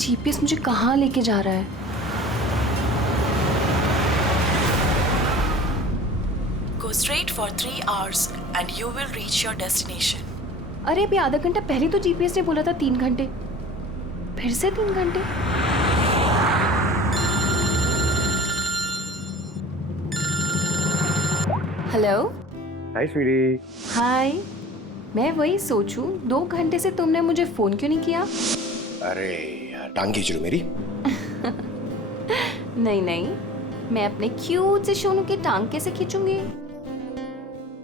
GPS मुझे कहाँ लेके जा रहा है? Go straight for 3 hours and you will reach your destination. अरे अभी आधा घंटा पहले तो जीपीएस ने बोला था 3 घंटे, फिर से 3 घंटे। हेलो। हाय स्वीटी। हाय। मैं वही सोचूं 2 घंटे से तुमने मुझे फोन क्यों नहीं किया? अरे यार टांग खींच रही मेरी। नहीं नहीं, मैं अपने क्यूट से सोनू की टांग कैसे खींचूंगी?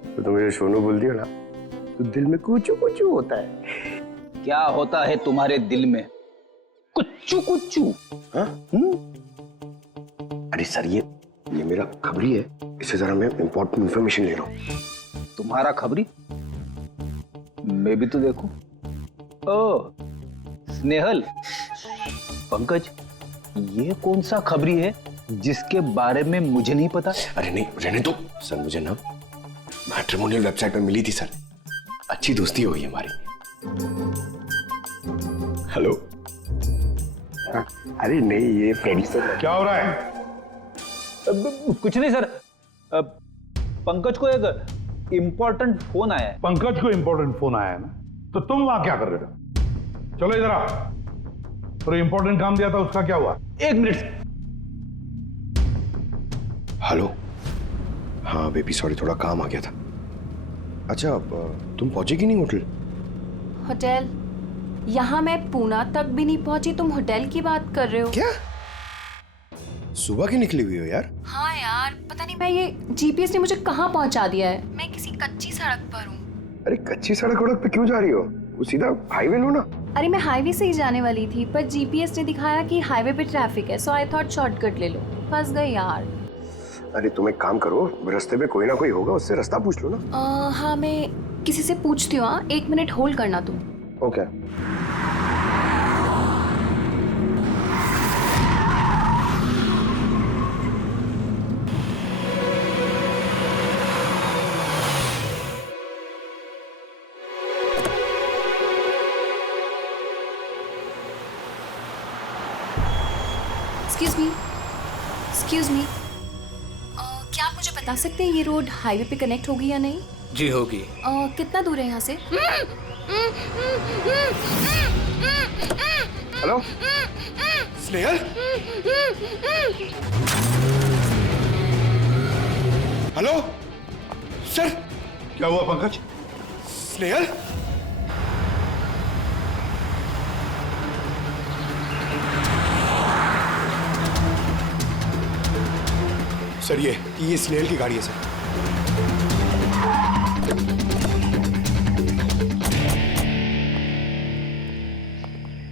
तो तुम मुझे सोनू बोल दियो ना तो दिल में कुचू कुचू होता है। क्या होता है तुम्हारे दिल में? कुच्चू कुच्चू। हाँ? अरे सर ये मेरा खबरी है, इससे जरा मैं इंपॉर्टेंट इंफॉर्मेशन ले रहा हूँ। तुम्हारा खबरी? मैं भी तो देखूं। ओ स्नेहल, पंकज, ये कौन सा खबरी है जिसके बारे में मुझे नहीं पता? अरे नहीं रहने दो सर, मुझे ना मैट्रिमोनियल वेबसाइट पर मिली थी सर, अच्छी दोस्ती हो गई हमारी। हेलो। हाँ, अरे नहीं ये फ्रेंड सर। क्या हो रहा है? कुछ नहीं सर, पंकज को एक इम्पोर्टेंट फोन आया है। पंकज को इंपॉर्टेंट फोन आया है ना, तो तुम वहां क्या कर रहे हो? चलो इधर आओ। तो इंपॉर्टेंट काम दिया था उसका क्या हुआ? 1 मिनट। हेलो। हाँ बेबी सॉरी, थोड़ा काम आ गया था। अच्छा तुम पहुंचे कि नहीं होटल? होटल? यहाँ मैं पूना तक भी नहीं पहुंची, तुम होटल की बात कर रहे हो? क्या सुबह की निकली हुई हो यार? हाँ यार, पता नहीं मैं ये जीपीएस ने मुझे कहाँ पहुंचा दिया है। मैं किसी कच्ची सड़क पर हूँ। अरे कच्ची सड़क पे क्यों जा रही हो? वो सीधा हाईवे लो ना। अरे मैं हाईवे से ही जाने वाली थी, पर जीपीएस ने दिखाया कि हाईवे पे ट्रैफिक है, सो आई थॉट शॉर्टकट ले लो। फंस गई यार। अरे तुम एक काम करो, रास्ते पे कोई ना कोई होगा, उससे रास्ता पूछ लो ना। हाँ मैं किसी से पूछती हूँ। 1 मिनट होल्ड करना तुम। ओके। एक्सक्यूज मी, क्या आप मुझे बता सकते हैं ये रोड हाईवे पे कनेक्ट होगी या नहीं? जी होगी। कितना दूर है यहाँ से? हेलो स्नेहल। Hello sir. क्या हुआ पंकज? स्नेहल। सर ये स्नेहल की गाड़ी है सर।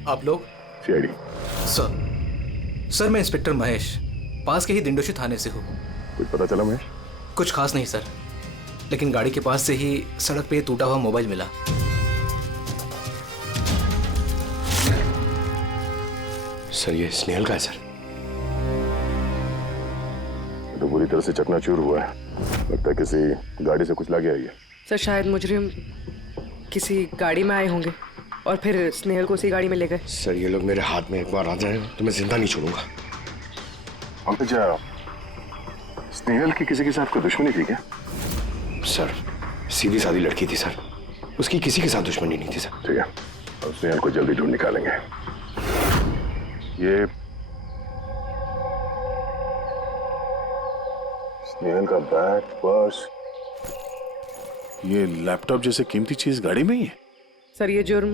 आप लोग? सीआईडी। सर मैं इंस्पेक्टर महेश, पास के ही दिंडोशी थाने से हूँ। कुछ पता चला महेश? कुछ खास नहीं सर, लेकिन गाड़ी के पास से ही सड़क पे टूटा हुआ मोबाइल मिला। सर ये स्नेहल का है सर। तो पूरी तरह से चकनाचूर हुआ है, लगता है किसी गाड़ी से कुछ लग गया है। सर शायद मुजरिम किसी गाड़ी में आए होंगे और फिर स्नेहल को उसी गाड़ी में ले गए। सर ये लोग मेरे हाथ में एक बार आ जाए तो मैं जिंदा नहीं छोड़ूंगा। पंकज, स्नेहल की किसी के साथ कोई दुश्मनी थी क्या? सर सीधी सादी लड़की थी सर, उसकी किसी के साथ दुश्मनी नहीं थी सर। ठीक है, अब स्नेहल को जल्दी ढूंढ निकालेंगे। ये स्नेहल का बैग, पर्स, ये लैपटॉप जैसे कीमती चीज गाड़ी में ही है। सर ये जुर्म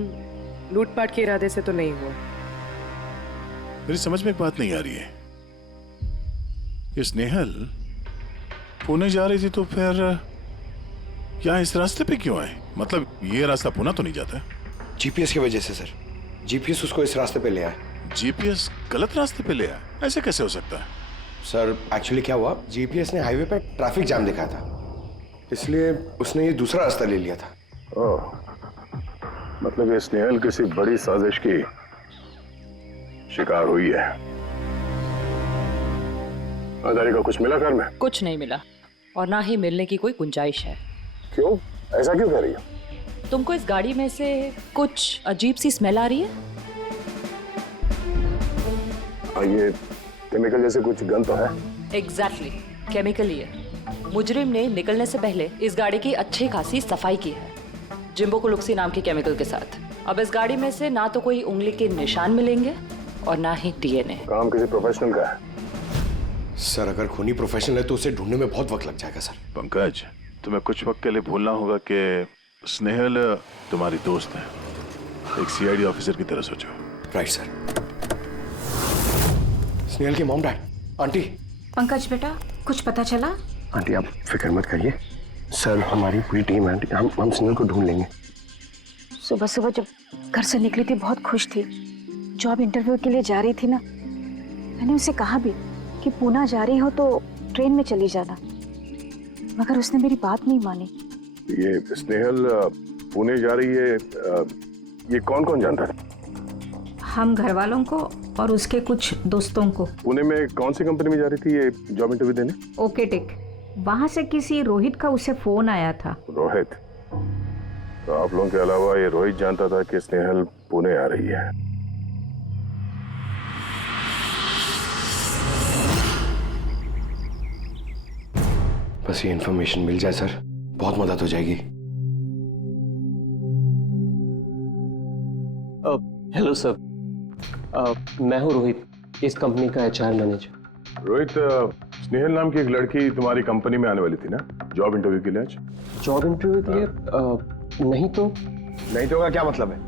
लूटपाट के इरादे से तो नहीं हुआ। मेरी समझ में एक बात नहीं आ रही है, ये स्नेहल पुणे जा रही थी तो फिर यहाँ इस रास्ते पे क्यों आए? मतलब ये रास्ता पुणे तो नहीं जाता? जीपीएस की वजह से सर, जीपीएस उसको इस रास्ते पे ले आए। जीपीएस गलत रास्ते पे ले आया, ऐसे कैसे हो सकता है? सर एक्चुअली क्या हुआ, जीपीएस ने हाईवे पे ट्रैफिक जाम दिखाया था, इसलिए उसने ये दूसरा रास्ता ले लिया था। ओह, मतलब ये स्नेहल किसी बड़ी साजिश की शिकार हुई है। आधारी को कुछ मिला घर में? कुछ नहीं मिला और ना ही मिलने की कोई गुंजाइश है। क्यों, ऐसा क्यों कह रही हो? तुमको इस गाड़ी में से कुछ अजीब सी स्मेल आ रही है? हाँ, ये केमिकल जैसे कुछ गन तो है। एग्जैक्टली केमिकल ही है। मुजरिम ने निकलने से पहले इस गाड़ी की अच्छी खासी सफाई की है जिम्बो कुलुक्सी नाम के केमिकल के साथ। अब इस गाड़ी में से ना तो कोई उंगली के निशान मिलेंगे और ना ही डीएनए। काम किसी प्रोफेशनल का है। सर अगर खूनी प्रोफेशनल है तो उसे ढूंढने में बहुत वक्त लग जाएगा सर। पंकज, तुम्हें कुछ वक्त के लिए भूलना होगा कि स्नेहल तुम्हारी दोस्त है। एक सीआईडी ऑफिसर की तरह सोचो। Right sir. स्नेहल की मॉम डैड, आंटी। पंकज बेटा, कुछ पता चला? आंटी आप फिक्र मत करिए, सर हमारी पूरी टीम है आंटी, हम स्नेहल को ढूंढ लेंगे। सुबह सुबह जब घर से निकली थी बहुत खुश थी। जॉब इंटरव्यू के लिए जा रही थी ना, मैंने उसे कहा भी कि पूना जा रही हो तो ट्रेन में चली जाना, मगर उसने मेरी बात नहीं मानी। ये स्नेहल पुणे जा रही है, ये कौन कौन जानता है? हम घर वालों को और उसके कुछ दोस्तों को। पुणे में कौन सी कंपनी में जा रही थी ये जॉब इंटरव्यू देने? ओके टिक, वहाँ से किसी रोहित का उसे फोन आया था। रोहित? तो आप लोगों के अलावा ये रोहित जानता था कि स्नेहल पुणे आ रही है। बस ये इन्फॉर्मेशन मिल जाए सर, बहुत मदद हो जाएगी। हेलो सर, मैं हूँ रोहित, इस कंपनी का HR मैनेजर। रोहित, स्नेहल नाम की एक लड़की तुम्हारी कंपनी में आने वाली थी ना जॉब इंटरव्यू के लिए आज? जॉब इंटरव्यू के लिए? नहीं तो का क्या मतलब है?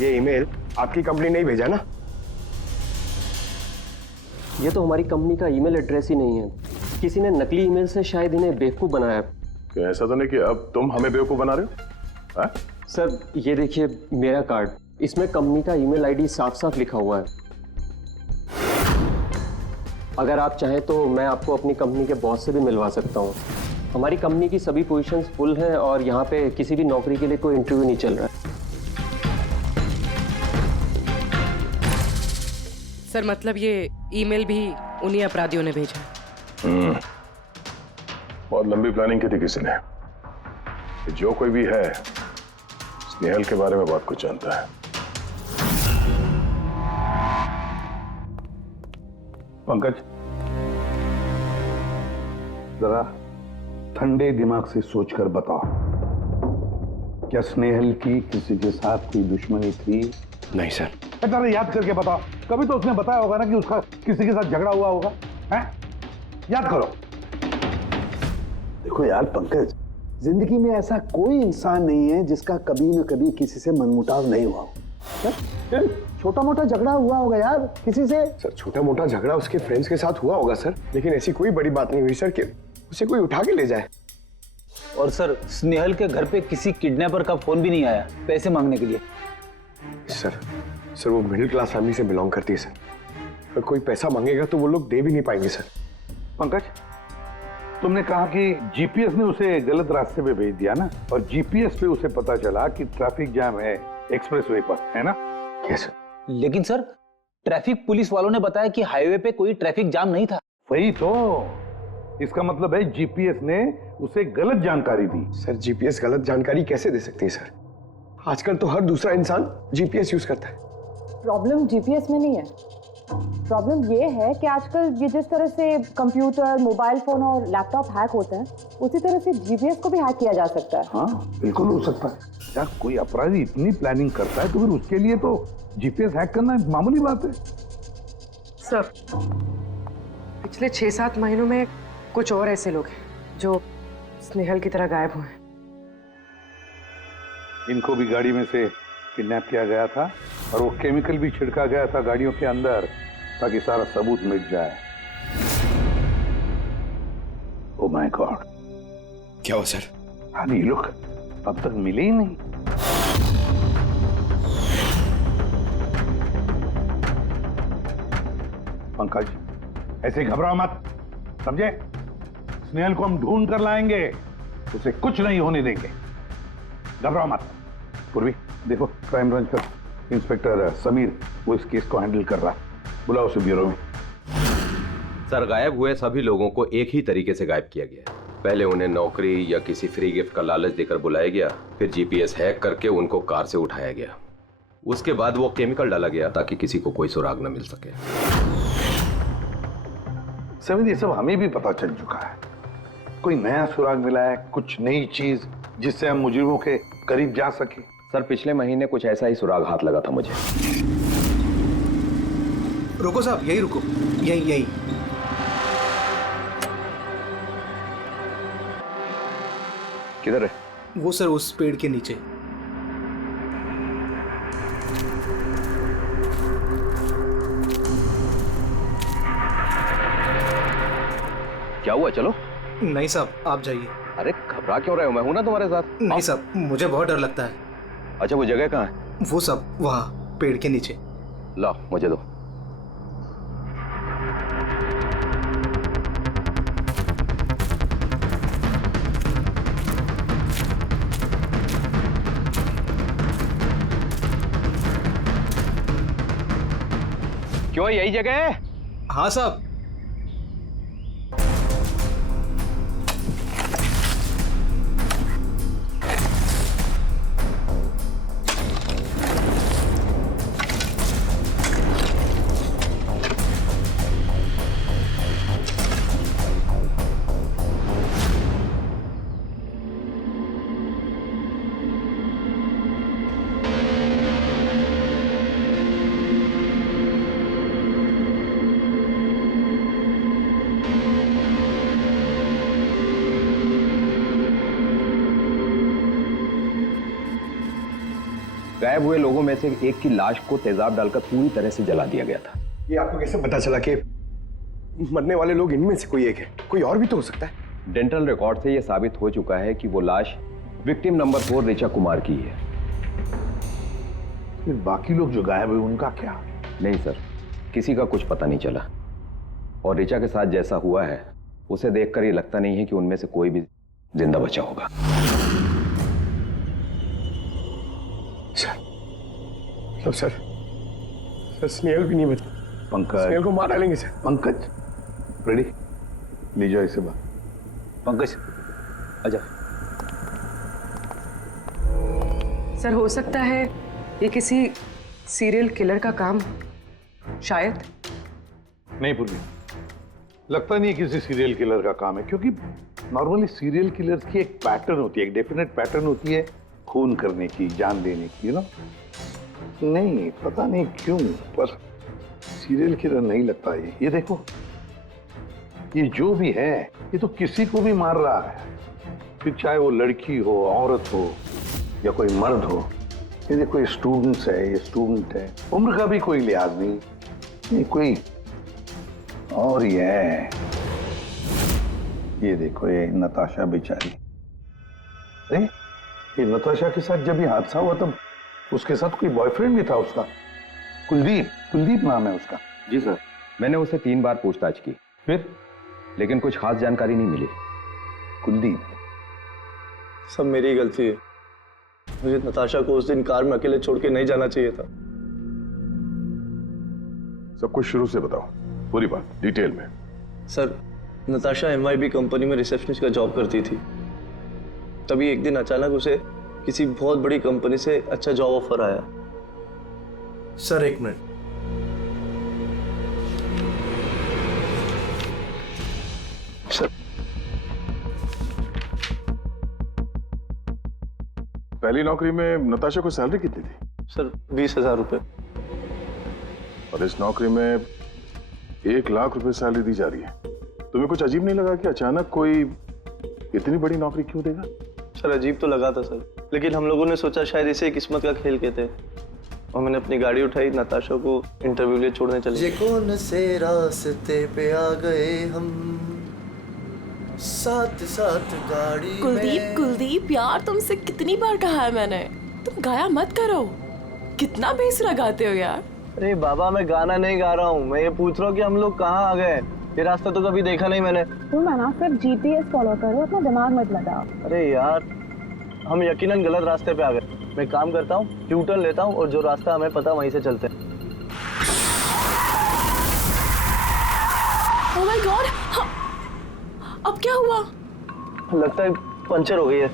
ये ईमेल आपकी कंपनी ने ही भेजा ना? ये तो हमारी कंपनी का ईमेल एड्रेस ही नहीं है, किसी ने नकली ईमेल से शायद इन्हें बेवकूफ़ बनाया। क्या ऐसा तो नहीं कि अब तुम हमें बेवकूफ़ बना रहे हो? हाँ? सर ये देखिए मेरा कार्ड, इसमें कंपनी का ईमेल आईडी साफ साफ लिखा हुआ है। अगर आप चाहें तो मैं आपको अपनी कंपनी के बॉस से भी मिलवा सकता हूँ। हमारी कंपनी की सभी पोजीशंस फुल हैं और यहाँ पे किसी भी नौकरी के लिए कोई इंटरव्यू नहीं चल रहा है। सर मतलब ये ईमेल भी उन्हीं अपराधियों ने भेजा। बहुत लंबी प्लानिंग की थी किसी ने। जो कोई भी है स्नेहल के बारे में बहुत कुछ जानता है। पंकज, जरा ठंडे दिमाग से सोचकर बताओ, क्या स्नेहल की किसी के साथ कोई दुश्मनी थी? नहीं सर। जरा याद करके बताओ, कभी तो उसने बताया होगा ना कि उसका किसी के साथ झगड़ा हुआ होगा, हैं? याद करो। देखो यार पंकज, जिंदगी में ऐसा कोई इंसान नहीं है जिसका कभी न कभी किसी से मनमुटाव नहीं हुआ हो। छोटा मोटा झगड़ा हुआ होगा यार किसी से। सर छोटा मोटा झगड़ा उसके फ्रेंड्स के साथ हुआ होगा सर, लेकिन ऐसी कोई बड़ी बात नहीं हुई सर कि उसे कोई उठा के ले जाए। और सर स्नेहल के घर पे किसी किडनैपर का फोन भी नहीं आया पैसे मांगने के लिए। सर वो मिडिल क्लास फैमिली से बिलोंग करती है सर, अगर कोई पैसा मांगेगा तो वो लोग दे भी नहीं पाएंगे सर। पंकज, तुमने कहा कि जीपीएस ने उसे गलत रास्ते पे भेज दिया ना, और जीपीएस पे उसे पता चला कि ट्रैफिक जाम है एक्सप्रेसवे पर, है ना? Yes sir. लेकिन सर ट्रैफिक पुलिस वालों ने बताया कि हाईवे पे कोई ट्रैफिक जाम नहीं था। वही तो, इसका मतलब है जीपीएस ने उसे गलत जानकारी दी। सर जीपीएस गलत जानकारी कैसे दे सकती है सर? आजकल तो हर दूसरा इंसान जीपीएस यूज करता है। प्रॉब्लम जीपीएस में नहीं है, प्रॉब्लम ये है कि आजकल ये जिस तरह से कंप्यूटर, मोबाइल फोन और लैपटॉप हैक होते हैं, उसी तरह से जीपीएस को भी हैक किया जा सकता है। हाँ बिल्कुल हो सकता है। क्या कोई अपराधी इतनी प्लानिंग करता है तो फिर उसके लिए तो जीपीएस हैक करना मामूली बात है। सर पिछले 6-7 महीनों में कुछ और ऐसे लोग हैं जो स्नेहल की तरह गायब हुए हैं। इनको भी गाड़ी में से किडनैप किया गया था और वो केमिकल भी छिड़का गया था गाड़ियों के अंदर ताकि सारा सबूत मिट जाए। ओह माय गॉड, क्या हुआ सर? अरे ये लोग अब तक मिले ही नहीं। पंकज ऐसे घबराओ मत, समझे? स्नेहल को हम ढूंढ कर लाएंगे, उसे कुछ नहीं होने देंगे, घबराओ मत। पूर्वी देखो, क्राइम ब्रांच का इंस्पेक्टर समीर वो इस केस को हैंडल कर रहा, बुलाओ उसे ब्यूरो में। सर गायब हुए सभी लोगों को एक ही तरीके से गायब किया गया। पहले उन्हें नौकरी या किसी फ्री गिफ्ट का लालच देकर बुलाया गया, फिर जीपीएस हैक करके उनको कार से उठाया गया, उसके बाद वो केमिकल डाला गया ताकि किसी को कोई सुराग न मिल सके। समीर ये सब हमें भी पता चल चुका है। कोई नया सुराग मिला है, कुछ नई चीज जिससे हम मुजरिमों के करीब जा सके? सर पिछले महीने कुछ ऐसा ही सुराग हाथ लगा था मुझे। रुको साहब, यही रुको, यही यही। किधर है? वो सर उस पेड़ के नीचे। क्या हुआ? चलो। नहीं साहब, आप जाइए। अरे घबरा क्यों रहे हो? मैं हूं ना तुम्हारे साथ। नहीं साहब, मुझे बहुत डर लगता है। अच्छा वो जगह कहाँ है? वो सब वहाँ पेड़ के नीचे। लाओ मुझे दो। क्यों यही जगह है? हाँ साहब। गायब हुए लोगों में से एक की लाश को तेजाब डालकर पूरी तरह से जला दिया गया था। ये आपको कैसे पता चला कि मरने वाले लोग इनमें से कोई एक है? कोई और भी तो हो सकता है। डेंटल रिकॉर्ड से यह साबित हो चुका है कि वो लाश विक्टिम नंबर 4 ऋचा कुमार की है। फिर बाकी लोग जो गायब हुए उनका क्या? नहीं सर, किसी का कुछ पता नहीं चला। और ऋचा के साथ जैसा हुआ है उसे देखकर ये लगता नहीं है कि उनमें से कोई भी जिंदा बचा होगा। सर स्नेहल भी नहीं बचा। पंकज, स्नेहल को मार डालेंगे सर। पंकज रेडी, ले जाओ इसे बाहर। पंकज आजा। सर हो सकता है ये किसी सीरियल किलर का काम, शायद। नहीं पूर्वी, लगता नहीं है किसी सीरियल किलर का काम है, क्योंकि नॉर्मली सीरियल किलर्स की एक पैटर्न होती है, एक डेफिनेट पैटर्न होती है खून करने की, जान देने की, यू नो। नहीं पता नहीं क्यों, पर सीरियल किलर नहीं लगता ये देखो, ये जो भी है ये तो किसी को भी मार रहा है, फिर चाहे वो लड़की हो, औरत हो या कोई मर्द हो। ये देखो ये स्टूडेंट्स है, ये स्टूडेंट है, उम्र का भी कोई लिहाज नहीं, ये कोई और ही है। ये देखो ये नताशा बेचारी, अरे ये नताशा के साथ जब ये हादसा हुआ तब उसके साथ कोई बॉयफ्रेंड भी था उसका, कुलदीप नाम है उसका। जी सर, मैंने उसे 3 बार पूछताछ की, फिर लेकिन कुछ खास जानकारी नहीं मिली। कुलदीप? सब मेरी गलती है, मुझे नताशा को उस दिन कार में अकेले छोड़ के नहीं जाना चाहिए था। सब कुछ शुरू से बताओ, पूरी बात डिटेल में। सर, नताशा MYB कंपनी में रिसेप्शनिस्ट का जॉब करती थी। तभी एक दिन अचानक उसे किसी बहुत बड़ी कंपनी से अच्छा जॉब ऑफर आया। सर एक मिनट। सर पहली नौकरी में नताशा को सैलरी कितनी थी? सर 20,000 रुपए। और इस नौकरी में 1 लाख रुपए सैलरी दी जा रही है। तुम्हें कुछ अजीब नहीं लगा कि अचानक कोई इतनी बड़ी नौकरी क्यों देगा? सर अजीब तो लगा था सर, लेकिन हम लोगों ने सोचा शायद इसे किस्मत का खेल कहते हैं, और मैंने अपनी गाड़ी उठाई, नताशा को इंटरव्यू लिए छोड़ने चले। कौन से रास्ते पे आ गए हम, साथ साथ गाड़ी। कुलदीप यार, तुमसे कितनी बार कहा है मैंने, तुम गाया मत करो, कितना बेसुरा गाते हो यार। अरे बाबा, मैं गाना नहीं गा रहा हूँ, मैं ये पूछ रहा हूँ कि हम लोग कहाँ आ गए। ये रास्ता तो कभी देखा नहीं मैंने। तुम है ना सिर्फ GPS फॉलो करो, अपना दिमाग मत लगाओ। अरे यार, हम यकीनन गलत रास्ते पे आ गए। मैं काम करता हूँ, U-turn लेता हूँ और जो रास्ता हमें पता वहीं से चलते हैं। Oh my God! अब क्या हुआ? लगता है पंचर हो गई है।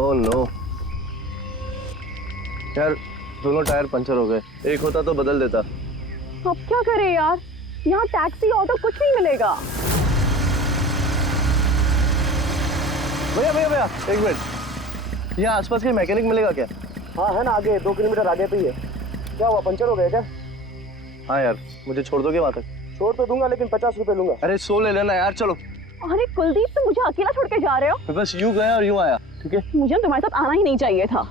ओह नो यार, दोनों टायर पंचर हो गए। एक होता तो बदल देता। अब क्या करें यार, यहाँ टैक्सी ऑटो कुछ नहीं मिलेगा। भैया भैया भैया, एक मिनट, यहाँ आसपास कोई मैकेनिक मिलेगा क्या? हाँ है ना, आगे 2 किलोमीटर आगे पे ही है। क्या हुआ, पंचर हो गया क्या? हाँ यार, मुझे छोड़ दोगे वहाँ तक? छोड़ तो दूंगा, लेकिन 50 रुपए लूंगा। अरे 100 ले लेना यार, चलो। अरे कुलदीप, तुम मुझे अकेला छोड़ के जा रहे हो? मैं बस यूं गया और यूं आया, ठीक है? मुझे तुम्हारे साथ आना ही नहीं चाहिए था।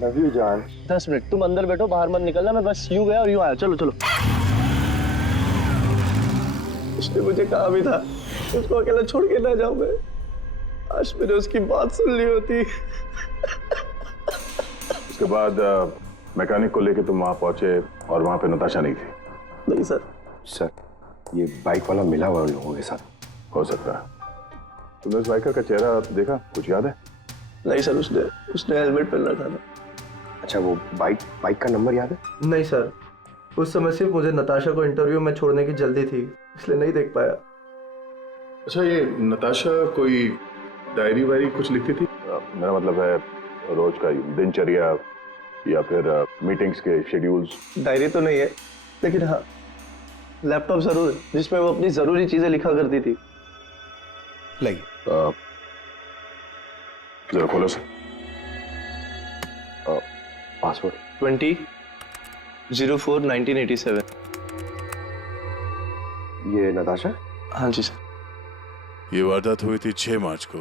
लव यू जान। 10 मिनट तुम अंदर बैठो, बाहर मत निकलना, मैं बस यूं गया और यूं आया। चलो चलो। उसने मुझे कहा भी था उसको अकेला छोड़ के ना जाऊं मैं। आज मैंने उसकी बात सुन ली होती। उसके बाद मैकेनिक को लेके तुम वहां पहुंचे और वहां पे नताशा नहीं थी? नहीं सर। सर, ये बाइक वाला मिला हुआ लोगों के साथ। हो सकता है। तुमने उस बाइकर का चेहरा देखा, कुछ याद है? नहीं सर, उसने हेलमेट पहन रखा था। अच्छा, वो बाइक का नंबर याद है? नहीं सर, उस समय सिर्फ मुझे नताशा को इंटरव्यू में छोड़ने की जल्दी थी, इसलिए नहीं देख पाया। अच्छा, ये नताशा कोई डायरी वायरी कुछ लिखती थी? मेरा मतलब है रोज का दिनचर्या या फिर मीटिंग्स के शेड्यूल्स। डायरी तो नहीं है, लेकिन हाँ लैपटॉप जरूर है जिसमें वो अपनी जरूरी चीजें लिखा करती थी। जरा खोलो सर। पासवर्ड 20/04/1987। ये नताशा? हाँ जी सर। ये वारदात हुई थी 6 मार्च को।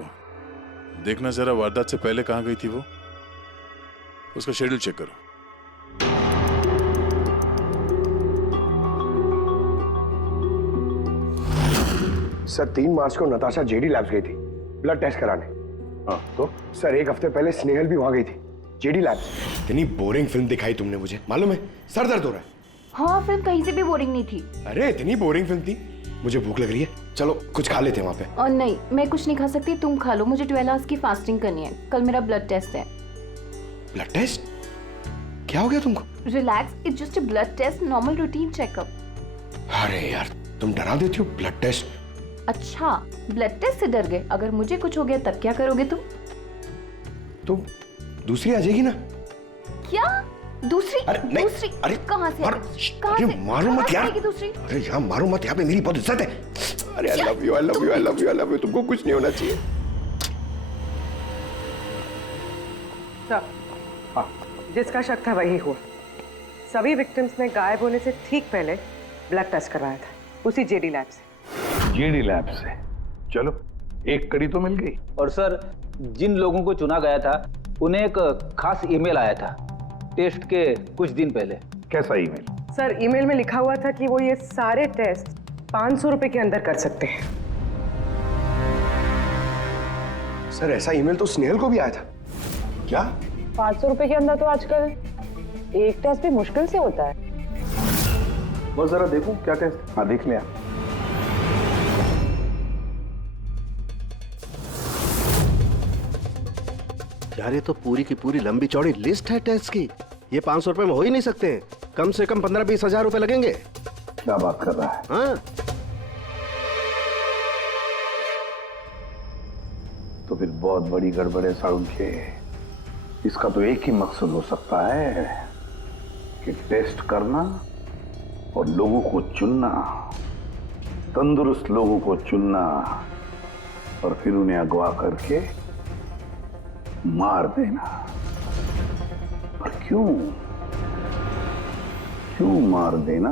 देखना जरा वारदात से पहले कहाँ गई थी वो, उसका शेड्यूल चेक करो। सर, 3 मार्च को नताशा जेडी लैब्स गई थी ब्लड टेस्ट कराने। हाँ तो? सर, 1 हफ्ते पहले स्नेहल भी वहां गई थी जेडी लैब्स। इतनी बोरिंग फिल्म दिखाई तुमने मुझे, मालूम है? सर दर्द हो रहा है। हाँ, फिल्म कहीं से भी बोरिंग नहीं थी। अरे इतनी बोरिंग फिल्म थी। मुझे भूख लग रही है, चलो कुछ खा लेते हैं वहाँ पे। और नहीं, मैं कुछ नहीं खा सकती, तुम खा लो। मुझे 12 आवर्स की फास्टिंग करनी है, कल मेरा ब्लड टेस्ट है। Blood test? क्या हो गया तुमको? Relax, it's just a blood test, normal routine checkup. अरे यार, तुम डरा देती हो। Blood test? अच्छा, ब्लड टेस्ट से डर गए? अगर मुझे कुछ हो गया तब क्या करोगे तुम? तो दूसरी आ जाएगी ना? क्या दूसरी? अरे नहीं, दूसरी? अरे कहाँ से? कहाँ अरे से? मारो मत यार। दूसरी? अरे यहाँ मारो मत, यहाँ पे मेरी बहुत इज्जत है। अरे I love you, I love you, I love you, I love you. तुमको कुछ नहीं होना चाहिए। हाँ, जिसका शक था वही हुआ। सभी विक्टिम्स ने गायब होने से ठीक पहले ब्लड टेस्ट करवाया था, उसी जेडी लैब से। जेडी लैब से? चलो, एक कड़ी तो मिल गई। और सर, जिन लोगों को चुना गया था उन्हें एक खास ईमेल आया था टेस्ट के कुछ दिन पहले। कैसा ईमेल? सर, ईमेल में लिखा हुआ था कि वो ये सारे टेस्ट 500 रुपए के अंदर कर सकते हैं। सर, ऐसा ईमेल तो स्नेहल को भी आया था। क्या? 500 रुपए के अंदर तो आजकल एक टेस्ट भी मुश्किल से होता है। बस जरा देखो क्या टेस्ट। हाँ, देख लिया। यार, ये तो पूरी की पूरी लंबी चौड़ी लिस्ट है टेस्ट की। ये 500 रुपए में हो ही नहीं सकते। कम से कम 15-20 हजार रुपए लगेंगे। क्या बात कर रहा है? हाँ, तो फिर बहुत बड़ी गड़बड़ है सारुण के। इसका तो एक ही मकसद हो सकता है कि टेस्ट करना और लोगों को चुनना, तंदुरुस्त लोगों को चुनना और फिर उन्हें अगवा करके मार देना। पर क्यों मार देना?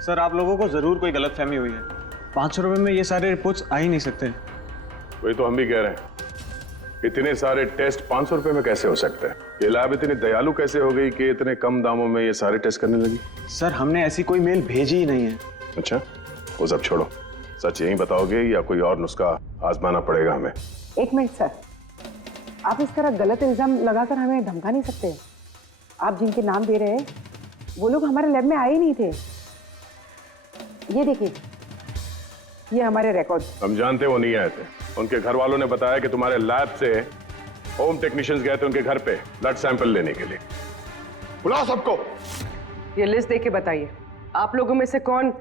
सर, आप लोगों को जरूर कोई गलतफहमी हुई है। 500 रुपए में ये सारे रिपोर्ट्स आ ही नहीं सकते। वही तो हम भी कह रहे हैं, इतने सारे टेस्ट 500 रुपए में कैसे हो सकते हैं? ये लैब इतनी दयालु कैसे हो गई कि इतने कम दामों में ये सारे टेस्ट करने लगी? सर, हमने ऐसी कोई मेल भेजी ही नहीं है। अच्छा, वो सब छोड़ो, सच यही बताओगे या कोई और नुस्खा आजमाना पड़ेगा हमें? 1 मिनट सर, आप इस तरह गलत इल्जाम लगाकर हमें धमका नहीं सकते। आप जिनके नाम दे रहे हैं वो लोग हमारे लैब में आए ही नहीं थे। ये देखिए, ये हमारे रिकॉर्ड। हम जानते वो नहीं आए थे। उनके घर वालों ने बताया कि तुम्हारे लैब से होम टेक्नीशियंस गए थे उनके घर पे ब्लड सैंपल लेने के लिए। बुलाओ सबको। ये लिस्ट देके बताइए, आप लोगों में से कौन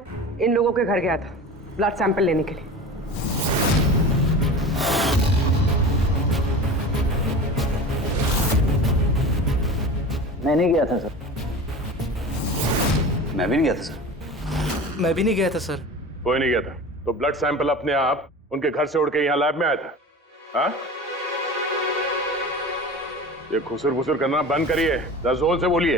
इन लोगों के घर गया था ब्लड सैंपल लेने के लिए? मैं नहीं गया था सर। मैं भी नहीं गया था सर। मैं भी नहीं गया था सर। कोई नहीं गया था तो ब्लड सैंपल अपने आप उनके घर से उड़ के यहाँ लैब में आया था? हाँ? ये खुसुर फुसुर करना बंद करिए, जरा जोर से बोलिए,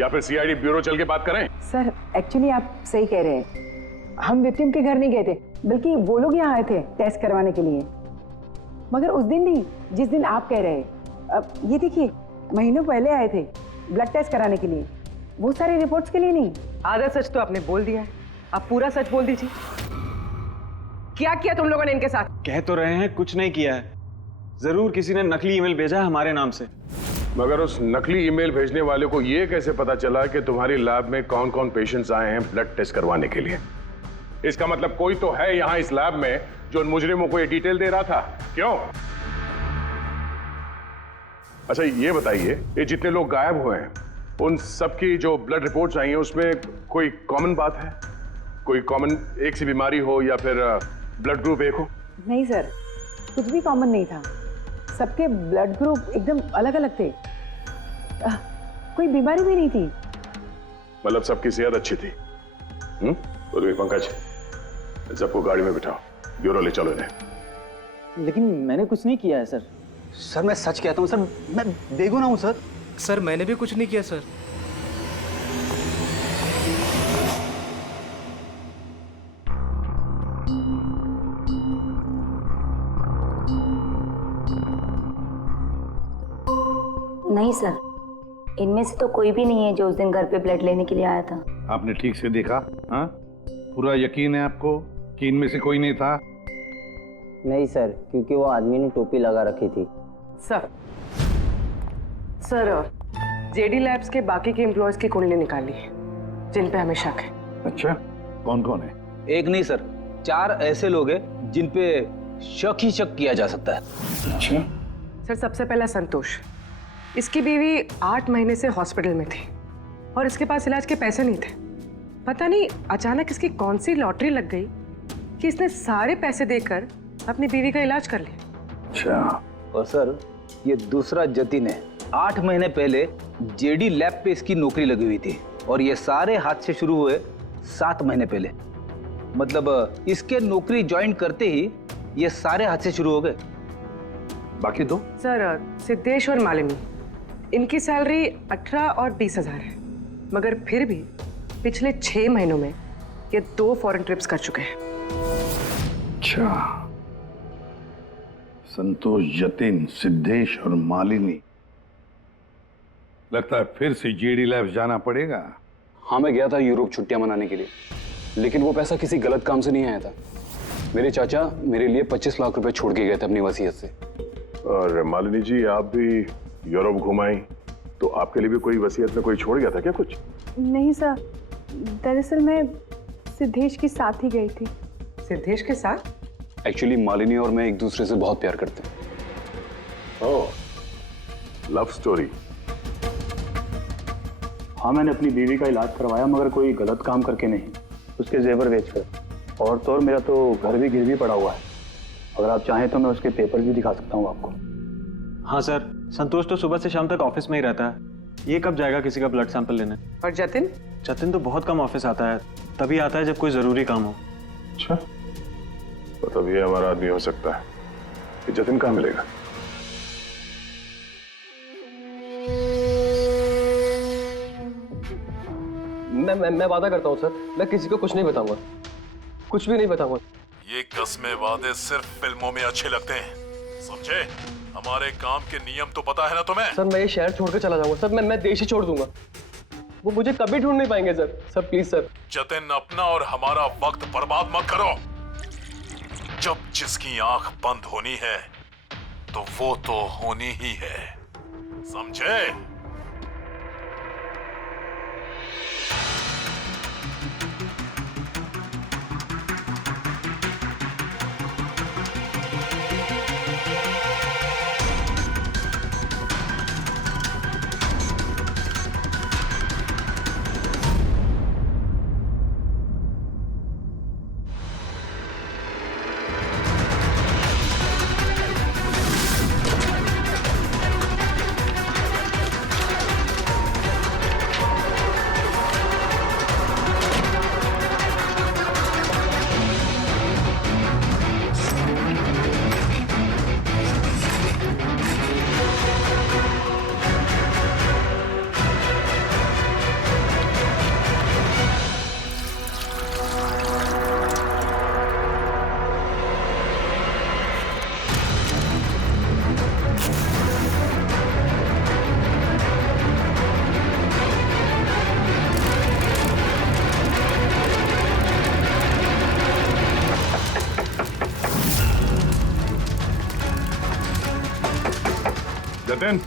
या फिर सीआईडी ब्यूरो चल के बात करें। सर एक्चुअली आप सही कह रहे हैं, हम विक्टिम के घर नहीं गए थे, बल्कि वो लोग यहाँ आए थे टेस्ट करवाने के लिए। मगर उस दिन नहीं जिस दिन आप कह रहे हैं। अब ये देखिए, महीनों पहले आए थे ब्लड टेस्ट कराने के लिए, वो सारी रिपोर्ट्स के लिए नहीं। आधा सच तो आपने बोल दिया है, आप पूरा सच बोल दीजिए। क्या किया तुम लोगों ने इनके साथ? कह तो रहे हैं कुछ नहीं किया है, जरूर किसी ने नकली ईमेल भेजा है हमारे नाम से। मगर उस नकली ईमेल भेजने वाले को ये कैसे पता चला कि तुम्हारी लैब में कौन कौन पेशेंट्स आए हैं ब्लड टेस्ट करवाने के लिए? इसका मतलब कोई तो है यहाँ इस लैब में जो उन मुजरिमों को ये डिटेल दे रहा था, क्यों? अच्छा ये बताइए, ये जितने लोग गायब हुए हैं उन सबकी जो ब्लड रिपोर्ट्स आई हैं उसमें कोई कॉमन बात है? कोई कॉमन एक सी बीमारी हो या फिर ब्लड ग्रुप एक हो? नहीं सर, कुछ भी कॉमन नहीं था। सबके ब्लड ग्रुप एकदम अलग अलग थे। कोई बीमारी भी नहीं थी। मतलब सबकी सेहत अच्छी थी? बोलो पंकज, सबको गाड़ी में बिठाओ, ब्यूरो ले चलो इन्हें। लेकिन मैंने कुछ नहीं किया है सर। सर मैं सच कहता हूँ सर, मैं बेगुनाह हूँ सर। सर मैंने भी कुछ नहीं किया सर। नहीं सर, इनमें से तो कोई भी नहीं है जो उस दिन घर पे ब्लड लेने के लिए आया था। आपने ठीक से देखा? हाँ, पूरा यकीन है आपको कि इनमें से कोई नहीं था? नहीं सर, क्योंकि वो आदमी ने टोपी लगा रखी थी। सर जेडी लैब्स के बाकी के एम्प्लॉयज की कुंडली निकाली है जिन पे हमें शक है। अच्छा, कौन कौन है? एक नहीं सर, 4 ऐसे लोग हैं जिन पे शक ही शक किया जा सकता है। अच्छा सर, सबसे पहला संतोष, इसकी बीवी 8 महीने से हॉस्पिटल में थी और इसके पास इलाज के पैसे नहीं थे। पता नहीं अचानक इसकी कौन सी लॉटरी लग गई कि इसने सारे पैसे देकर अपनी बीवी का इलाज कर लिया। अच्छा, और सर ये दूसरा जतिन है, 8 महीने पहले जेडी लैब पे इसकी नौकरी लगी हुई थी और ये सारे हादसे शुरू हुए 7 महीने पहले। मतलब इसके नौकरी ज्वाइन करते ही ये सारे हादसे शुरू हो गए। बाकी दो? सर सिद्धेश और मालिनी, इनकी सैलरी 18 और 20 हजार है, मगर फिर भी पिछले 6 महीनों में ये 2 फॉरेन ट्रिप्स कर चुके हैं। अच्छा, संतोष, जतिन, सिद्धेश और मालिनी, लगता है फिर से जेडी लैब्स जाना पड़ेगा। हाँ, मैं गया था यूरोप छुट्टियां मनाने के लिए, लेकिन वो पैसा किसी गलत काम से नहीं आया था। मेरे चाचा मेरे लिए 25 लाख रुपए छोड़ के गए थे अपनी वसीयत से। और मालिनी जी, आप भी यूरोप घुमाई तो आपके लिए भी कोई वसीयत में कोई छोड़ गया था क्या कुछ? नहीं सर, दरअसल मैं सिद्धेश के साथ ही गई थी। सिद्धेश के साथ? एक्चुअली मालिनी और मैं एक दूसरे से बहुत प्यार करते हैं। ओह, लव स्टोरी। हाँ, मैंने अपनी बीवी का इलाज करवाया, मगर कोई गलत काम करके नहीं, उसके जेवर बेचकर। और तो और मेरा तो घर भी गिरवी पड़ा हुआ है। अगर आप चाहें तो मैं उसके पेपर भी दिखा सकता हूँ आपको। हाँ सर, संतोष तो सुबह से शाम तक ऑफिस में ही रहता है, ये कब जाएगा किसी का ब्लड सैंपल लेने? और जतिन? जतिन तो बहुत कम ऑफिस आता है, तभी आता है जब कोई जरूरी काम हो। अच्छा, तो तब ये हमारा आदमी हो सकता है। कि जतिन कहाँ मिलेगा? मैं वादा करता हूँ सर, मैं किसी को कुछ नहीं बताऊंगा, कुछ भी नहीं बताऊंगा। ये कस्में वादे सिर्फ फिल्मों में अच्छे लगते हैं, समझे? हमारे काम के नियम तो पता है ना तुम्हें? सर मैं ये शहर छोड़कर चला जाऊंगा सर, मैं देश ही छोड़ दूंगा। वो मुझे कभी ढूंढ नहीं पाएंगे sir. Sir please sir. Jatin, अपना और हमारा वक्त बर्बाद मत करो। जब जिसकी आंख बंद होनी है तो वो तो होनी ही है, समझे? जतिन,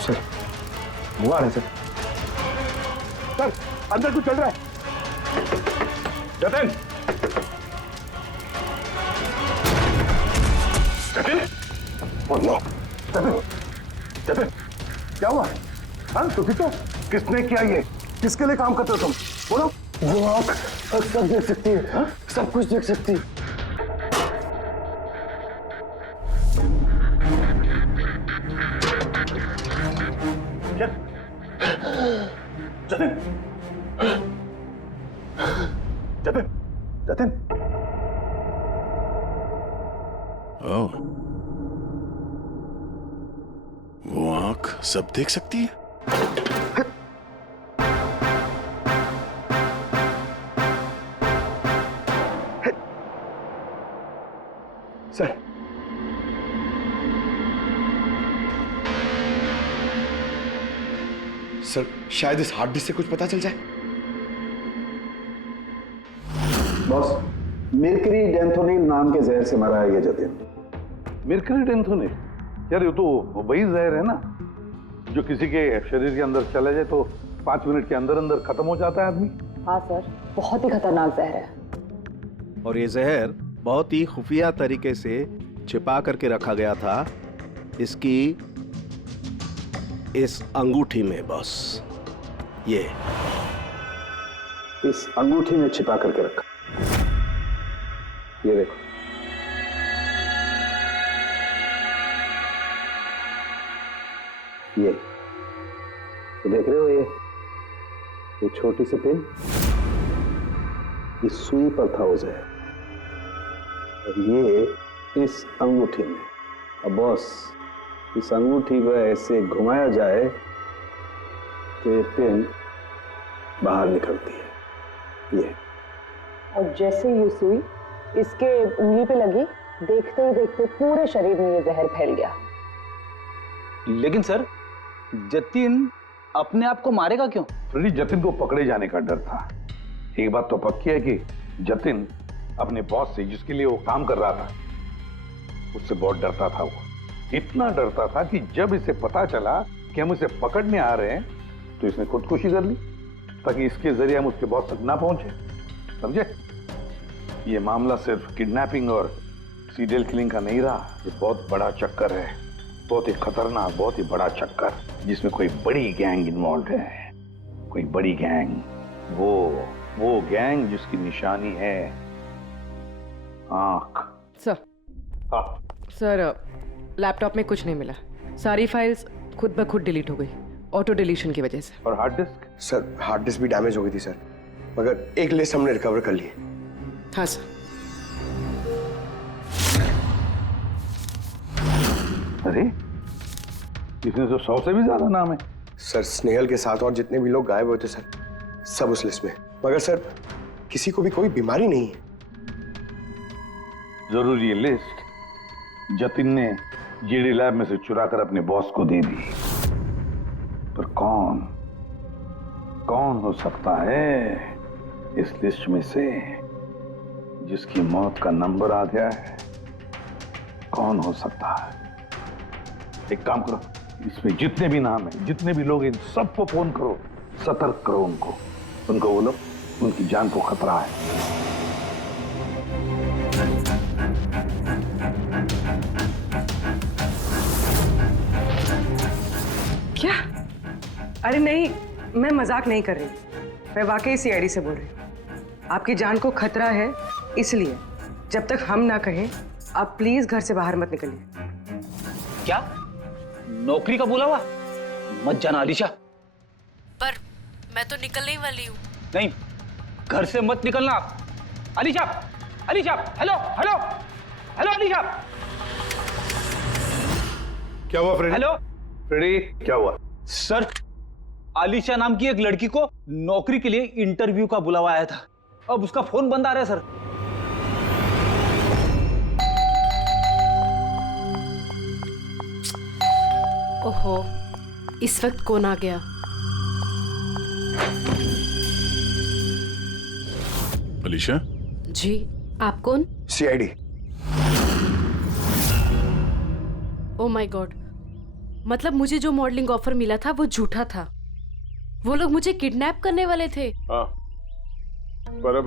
सर हुआ है सर। सर अंदर कुछ चल रहा है। जतिन, जतिन, नो जतिन, जतिन क्या हुआ? हाँ तो किसको, किसने किया ये? किसके लिए काम करते हो तुम? बोलो। वो आँख सब देख सकती है, हाँ? सब कुछ देख सकती है। जतिन, जतिन, जतिन। ओह, वो आंख सब देख सकती है? सर सर शायद इस हार्ड डिस्क से कुछ पता चल जाए। बॉस, मिर्करी डेंथोनिल नाम के जहर से मरा है ये जतिन। मिर्करी डेंथोनिल? यार ये तो वही जहर है ना जो किसी के शरीर के अंदर चला जाए तो 5 मिनट के अंदर अंदर खत्म हो जाता है आदमी। हाँ सर, बहुत ही खतरनाक जहर है। और ये जहर बहुत ही खुफिया तरीके से छिपा करके रखा गया था इसकी इस अंगूठी में बॉस। ये इस अंगूठी में छिपा करके रखा। ये देखो, ये देख रहे हो? ये छोटी सी पिन, इस सुई पर था वो जहर, और ये इस अंगूठी में। अब बॉस, इस अंगूठी को ऐसे घुमाया जाए तो ये पिन बाहर निकलती है। ये और जैसे ये सुई इसके उंगली पे लगी, देखते ही देखते पूरे शरीर में ये जहर फैल गया। लेकिन सर, जतिन अपने आप को मारेगा क्यों? फ्रेडी, जतिन को पकड़े जाने का डर था। एक बात तो पक्की है कि जतिन अपने बॉस से, जिसके लिए वो काम कर रहा था, उससे बहुत डरता था। वो इतना डरता था कि जब इसे पता चला कि हम इसे पकड़ने आ रहे हैं तो इसने खुदकुशी कर ली ताकि इसके जरिए हम उसके बॉस तक ना पहुंचे। समझे? ये मामला सिर्फ किडनैपिंग और सीरियल किलिंग का नहीं रहा, ये बहुत बड़ा चक्कर है, बहुत ही खतरनाक, बहुत ही बड़ा चक्कर, जिसमें कोई बड़ी गैंग इन्वॉल्व है। कोई बड़ी गैंग, वो गैंग जिसकी निशानी है आंख। सर, हाँ सर लैपटॉप में कुछ नहीं मिला। सारी फाइल्स खुद ब खुद डिलीट हो गई, ऑटो डिलीशन की वजह से। और hard disk? Sir hard disk भी डैमेज हो गई थी सर, मगर एक लिस्ट हमने रिकवर कर ली। हाँ सर। अरे इसमें तो 100 से भी ज्यादा नाम है। सर स्नेहल के साथ और जितने भी लोग गायब हुए थे सर, सब उस लिस्ट में। मगर सर किसी को भी कोई बीमारी नहीं है। जरूर ये लिस्ट जतिन ने जीडी लैब में से चुरा कर अपने बॉस को दे दी। पर कौन हो सकता है इस लिस्ट में से जिसकी मौत का नंबर आ गया है? कौन हो सकता है? एक काम करो, इसमें जितने भी नाम हैं, जितने भी लोग, इन सबको फोन करो, सतर्क करो उनको बोलो उनकी जान को खतरा है। क्या? अरे नहीं, मैं मजाक नहीं कर रही, मैं वाकई सीआईडी से बोल रही हूँ। आपकी जान को खतरा है, इसलिए जब तक हम ना कहें आप प्लीज घर से बाहर मत निकलिए। क्या नौकरी का बुलावा? मत जाना अलीशा। पर मैं तो निकलने ही वाली हूँ। नहीं, घर से मत निकलना। Alisha, Alisha, hello hello hello Alisha. क्या हुआ फ्रेडी? हेलो फ्रेडी, क्या हुआ? सर, अलीशा नाम की एक लड़की को नौकरी के लिए इंटरव्यू का बुलावा आया था। अब उसका फोन बंद आ रहा है सर। ओहो, इस वक्त कौन आ गया? अलीशा? जी, आप कौन? सीआईडी। ओह माय गॉड, मतलब मुझे जो मॉडलिंग ऑफर मिला था वो झूठा था। वो लोग मुझे किडनैप करने वाले थे। हाँ, पर अब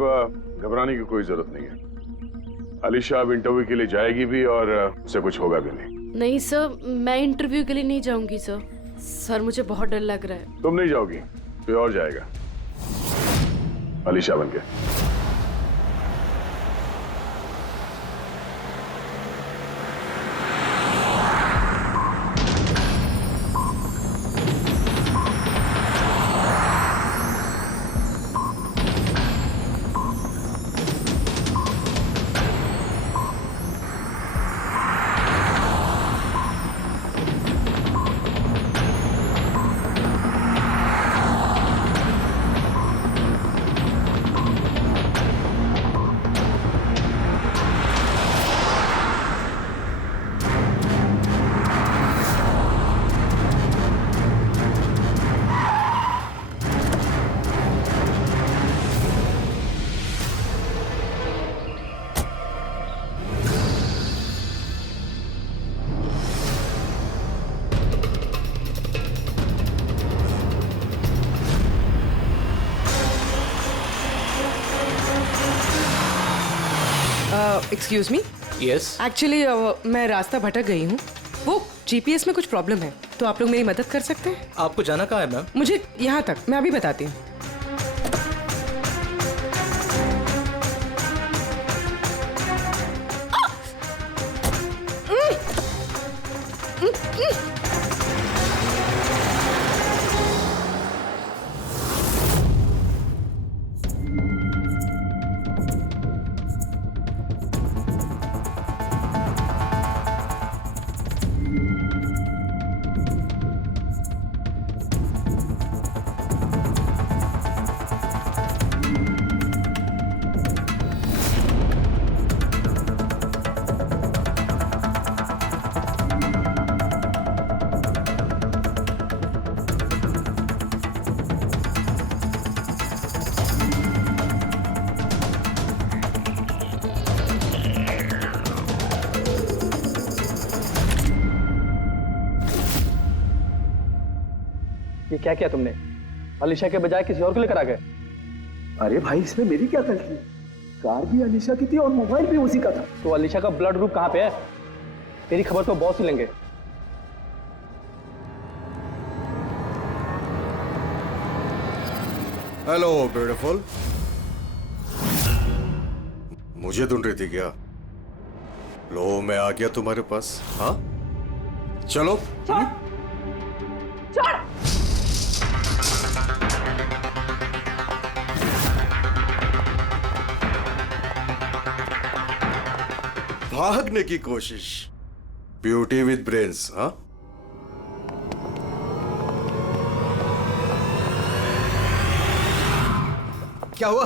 घबराने की कोई जरूरत नहीं है। अलीशा अब इंटरव्यू के लिए जाएगी भी और उसे कुछ होगा भी नहीं। नहीं सर, मैं इंटरव्यू के लिए नहीं जाऊंगी सर। सर मुझे बहुत डर लग रहा है। तुम नहीं जाओगी, कोई और जाएगा, अलीशा बन के। Excuse me. यस। एक्चुअली मैं रास्ता भटक गई हूँ। वो जीपीएस में कुछ प्रॉब्लम है, तो आप लोग मेरी मदद कर सकते हैं? आपको जाना कहाँ है मैम? मुझे यहाँ तक, मैं अभी बताती हूँ। ये क्या किया तुमने? अलीशा के बजाय किसी और को लेकर आ गए? अरे भाई, इसमें मेरी क्या गलती? कार भी अलीशा की थी और मोबाइल भी उसी का था। तो अलीशा का ब्लड ग्रुप कहाँ पे है? तेरी खबर तो बॉस ही लेंगे। हेलो ब्यूटीफुल, मुझे ढूंढ रही थी क्या? लो, मैं आ गया तुम्हारे पास। हाँ, चलो। भागने की कोशिश, ब्यूटी विद ब्रेन्स। हाँ, क्या हुआ?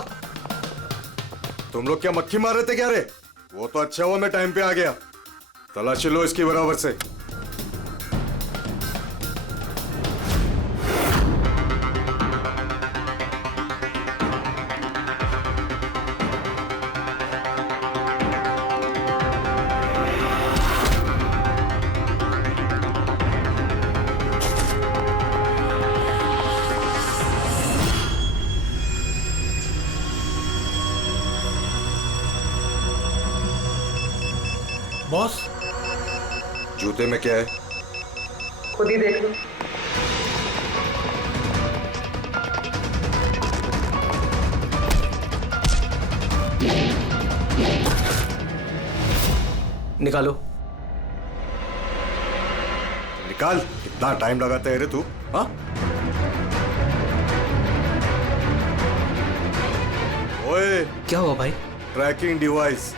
तुम लोग क्या मक्खी मार रहे थे क्या रे? वो तो अच्छा हुआ मैं टाइम पे आ गया। तलाशी लो इसकी बराबर से। बॉस, जूते में क्या है? खुद ही देख लो। निकालो। निकाल? कितना टाइम लगाता है रे तू? हाँ, ओए, क्या हुआ भाई? Tracking device.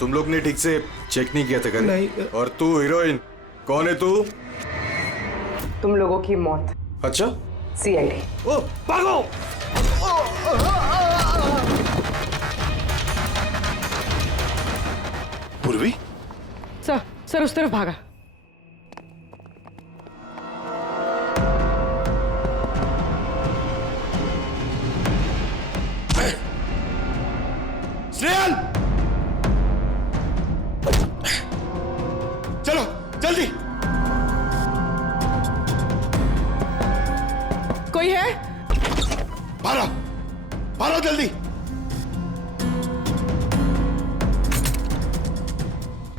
तुम लोग ने ठीक से चेक नहीं किया था क्या? नहीं। और तू हीरोइन, कौन है तू? तुम लोगों की मौत। अच्छा, सीआईडी। ओ, भागो! पूर्वी, सर, सर उस तरफ भागा। स्नेहल, चलो जल्दी। कोई है? भागो भागो जल्दी।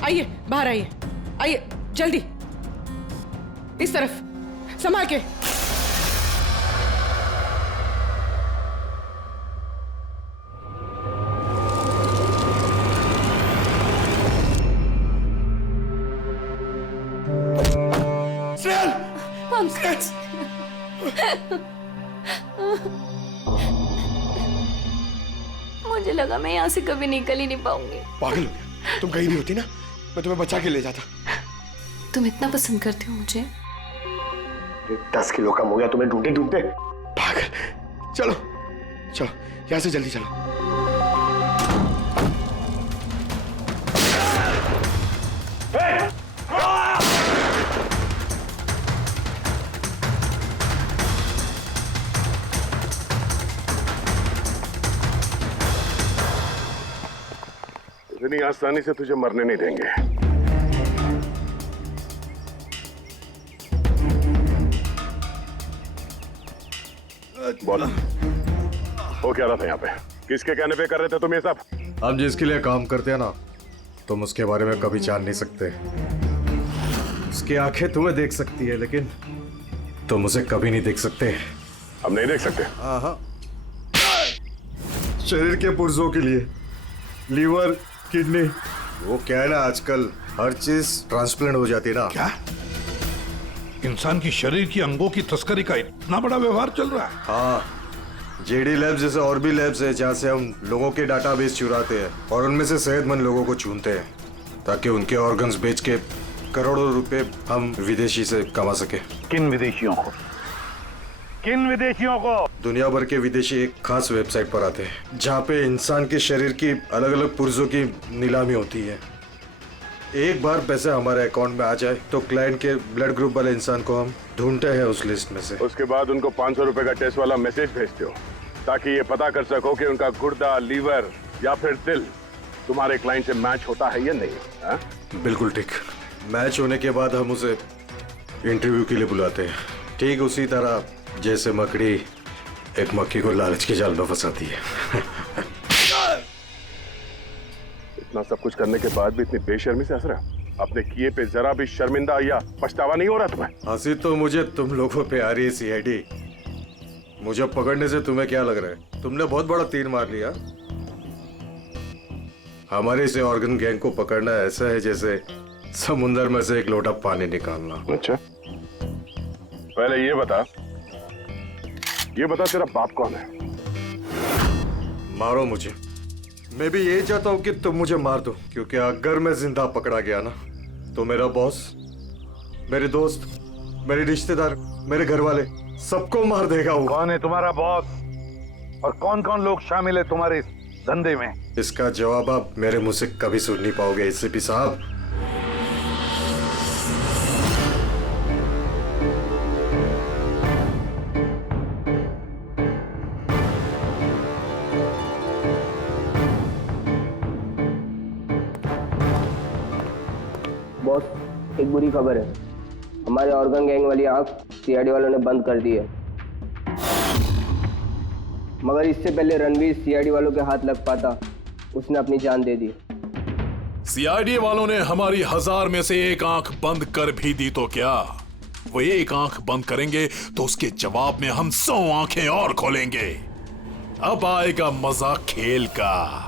आइए बाहर आइए, आइए जल्दी, इस तरफ, संभाल के। मुझे लगा मैं यहाँ से कभी निकल ही नहीं पाऊंगी। पागल हो गया, तुम कहीं नहीं होती ना, मैं तुम्हें बचा के ले जाता। तुम इतना पसंद करते हो मुझे? 10 किलो कम हो गया तुम्हें ढूंढते ढूंढते। पागल, चलो चलो यहाँ से जल्दी चलो। इतनी आसानी से तुझे मरने नहीं देंगे। बोलो, वो क्या रहा था यहाँ पे? किसके कहने पे कर रहे थे तुम ये सब? हम जिसके लिए काम करते हैं ना, तुम उसके बारे में कभी जान नहीं सकते। उसकी आंखें तुम्हें देख सकती है, लेकिन तुम उसे कभी नहीं देख सकते। हम नहीं देख सकते? हाँ, शरीर के पुर्जों के लिए लीवर, किडनी, वो क्या है ना, आजकल हर चीज ट्रांसप्लांट हो जाती है ना। क्या इंसान की शरीर की अंगों की तस्करी का इतना बड़ा व्यवहार चल रहा है? हाँ, जेडी लैब्स जैसे और भी लैब्स है जहाँ से हम लोगों के डाटाबेस चुराते हैं और उनमें से सेहतमंद लोगों को चुनते हैं ताकि उनके ऑर्गन्स बेच के करोड़ों रुपए हम विदेशी से कमा सके। किन विदेशियों को? किन विदेशियों को? दुनिया भर के विदेशी एक खास वेबसाइट पर आते हैं जहाँ पे इंसान के शरीर की अलग अलग पुर्जों की नीलामी होती है। एक बार पैसे हमारे अकाउंट में आ जाए तो क्लाइंट के ब्लड ग्रुप वाले इंसान को हम ढूंढते हैं उस लिस्ट में से। उसके बाद उनको 500 रुपए का टेस्ट वाला मैसेज भेजते हो ताकि ये पता कर सको कि उनका गुर्दा, लीवर या फिर दिल तुम्हारे क्लाइंट से मैच होता है या नहीं। हा? बिल्कुल ठीक। मैच होने के बाद हम उसे इंटरव्यू के लिए बुलाते हैं, ठीक उसी तरह जैसे मकड़ी एक मक्खी को लालच के जाल में फंसाती है। इतना सब कुछ करने के बाद भी इतनी बेशर्मी से हंस रहा? अपने किए पे जरा भी शर्मिंदा या पछतावा नहीं हो रहा तुम्हें? हंसी तो मुझे तुम लोगों पे आ रही है सीआईडी। मुझे पकड़ने से तुम्हें क्या लग रहा है? तुमने बहुत बड़ा तीर मार लिया। हमारे से ऑर्गन गैंग को पकड़ना ऐसा है जैसे समुंदर में से एक लोटा पानी निकालना। अच्छा, पहले ये बता तेरा बाप कौन है? मारो मुझे, मैं भी यही चाहता हूँ कि तुम मुझे मार दो, क्योंकि अगर मैं जिंदा पकड़ा गया ना तो मेरा बॉस, मेरे दोस्त, मेरे रिश्तेदार, मेरे घर वाले सबको मार देगा वो। कौन है तुम्हारा बॉस और कौन कौन लोग शामिल है तुम्हारे इस धंधे में? इसका जवाब आप मेरे मुंह से कभी सुन नहीं पाओगे एसीपी साहब। बॉस, एक बुरी खबर है। हमारे ऑर्गन गैंग वाली आंख सीआईडी वालों ने बंद कर दी है। मगर इससे पहले रणवीर सीआईडी वालों के हाथ लग पाता, उसने अपनी जान दे दी। सीआईडी वालों ने हमारी 1000 में से एक आंख बंद कर भी दी तो क्या, वो एक आंख बंद करेंगे तो उसके जवाब में हम 100 आंखें और खोलेंगे। अब आएगा मजा खेल का।